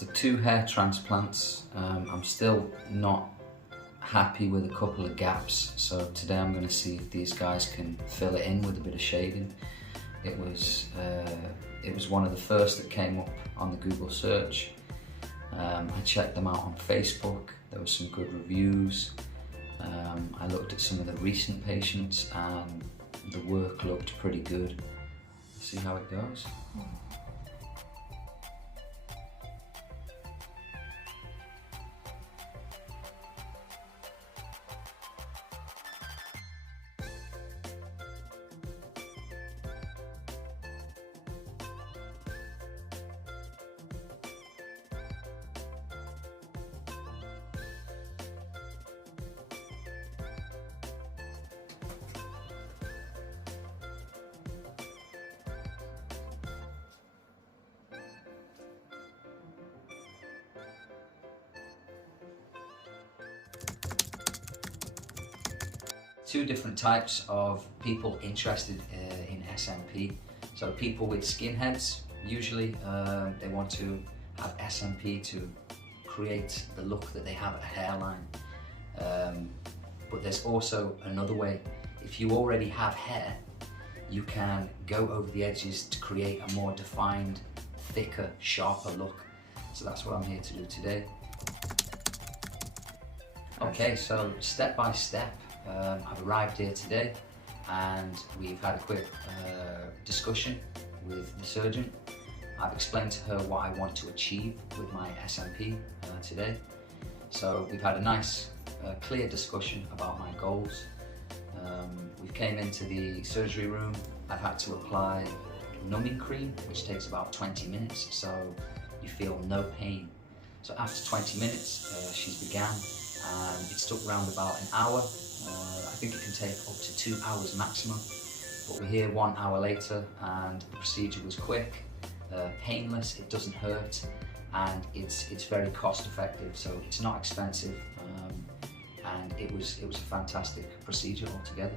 After 2 hair transplants, I'm still not happy with a couple of gaps, so today I'm going to see if these guys can fill it in with a bit of shading. It was one of the first that came up on the Google search. I checked them out on Facebook, there were some good reviews. I looked at some of the recent patients and the work looked pretty good. Let's see how it goes. Two different types of people interested in SMP. So people with skinheads, usually they want to have SMP to create the look that they have at a hairline. But there's also another way. If you already have hair, you can go over the edges to create a more defined, thicker, sharper look. So that's what I'm here to do today. Okay, so step by step, I've arrived here today and we've had a quick discussion with the surgeon. I've explained to her what I want to achieve with my SMP today. So we've had a nice clear discussion about my goals. We came into the surgery room. I've had to apply numbing cream, which takes about 20 minutes, so you feel no pain. So after 20 minutes, she's began, and it's took around about an hour. I think it can take up to 2 hours maximum, but we're here 1 hour later and the procedure was quick, painless, it doesn't hurt, and it's very cost effective, so it's not expensive, and it was a fantastic procedure altogether.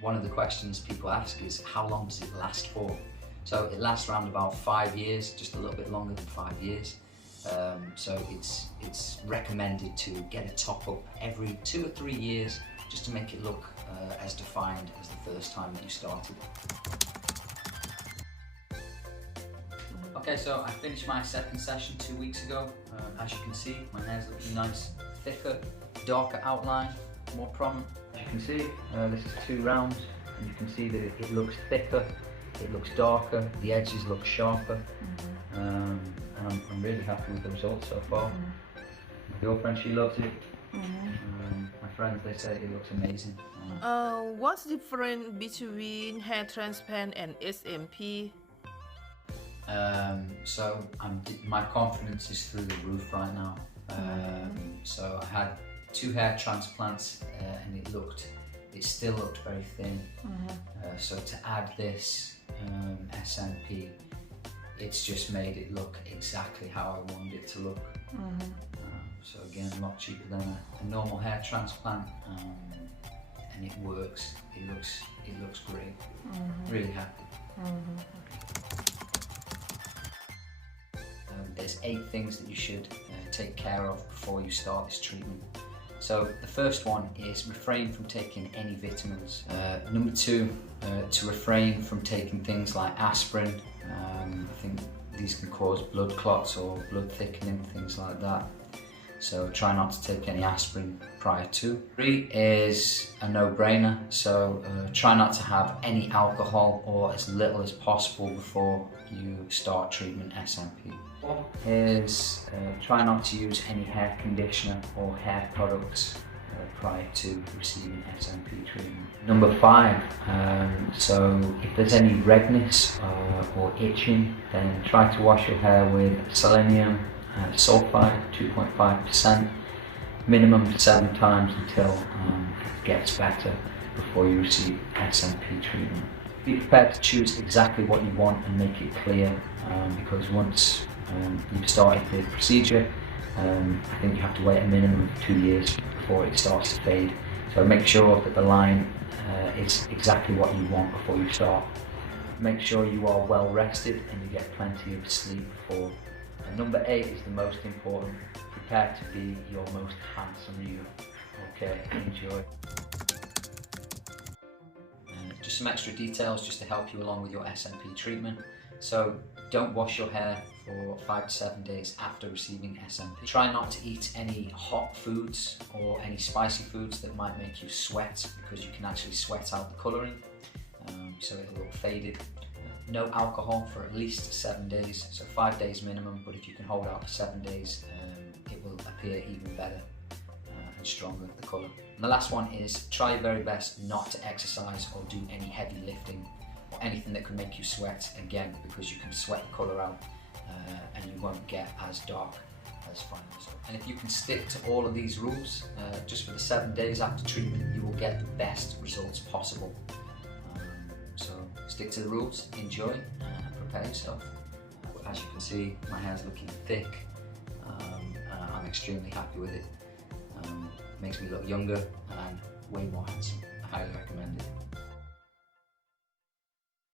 One of the questions people ask is, how long does it last for? So it lasts around about 5 years, just a little bit longer than 5 years. So it's recommended to get a top-up every 2 or 3 years just to make it look as defined as the first time that you started. Okay, so I finished my second session 2 weeks ago. As you can see, my hair's looking nice, thicker, darker outline, more prominent. As you can see, this is 2 rounds, and you can see that it looks thicker, it looks darker, the edges look sharper. And I'm really happy with the results so far. My girlfriend, she loves it. My friends, they say it looks amazing. What's the difference between hair transplant and SMP? So my confidence is through the roof right now. So I had 2 hair transplants and it still looked very thin. So to add this SMP, it's just made it look exactly how I wanted it to look. So again, a lot cheaper than a normal hair transplant, and it works. It looks great. Really happy. There's 8 things that you should take care of before you start this treatment. So the first one is refrain from taking any vitamins. Number 2, to refrain from taking things like aspirin. I think these can cause blood clots or blood thickening, things like that. So try not to take any aspirin prior to. 3 is a no-brainer, so try not to have any alcohol or as little as possible before you start treatment SMP. 4 is try not to use any hair conditioner or hair products prior to receiving SMP treatment. Number 5, so if there's any redness or itching, then try to wash your hair with selenium sulfide, 2.5%, minimum 7 times until it gets better before you receive SMP treatment. Be prepared to choose exactly what you want and make it clear, because once you've started the procedure, I think you have to wait a minimum of 2 years before it starts to fade. So make sure that the line is exactly what you want before you start. make sure you are well rested and you get plenty of sleep before. And number 8 is the most important. Prepare to be your most handsome you. Okay, enjoy. Just some extra details just to help you along with your SMP treatment. So don't wash your hair for 5 to 7 days after receiving SMP. Try not to eat any hot foods or any spicy foods that might make you sweat, because you can actually sweat out the colouring, so it'll look faded. No alcohol for at least 7 days, so 5 days minimum, but if you can hold out for 7 days, it will appear even better and stronger, the colour. And the last one is try your very best not to exercise or do any heavy lifting or anything that could make you sweat, again, because you can sweat the colour out and you won't get as dark as final result. And if you can stick to all of these rules just for the 7 days after treatment, you will get the best results possible. So stick to the rules, enjoy, and prepare yourself. As you can see, my hair's looking thick. I'm extremely happy with it. Makes me look younger and way more handsome. I highly recommend it.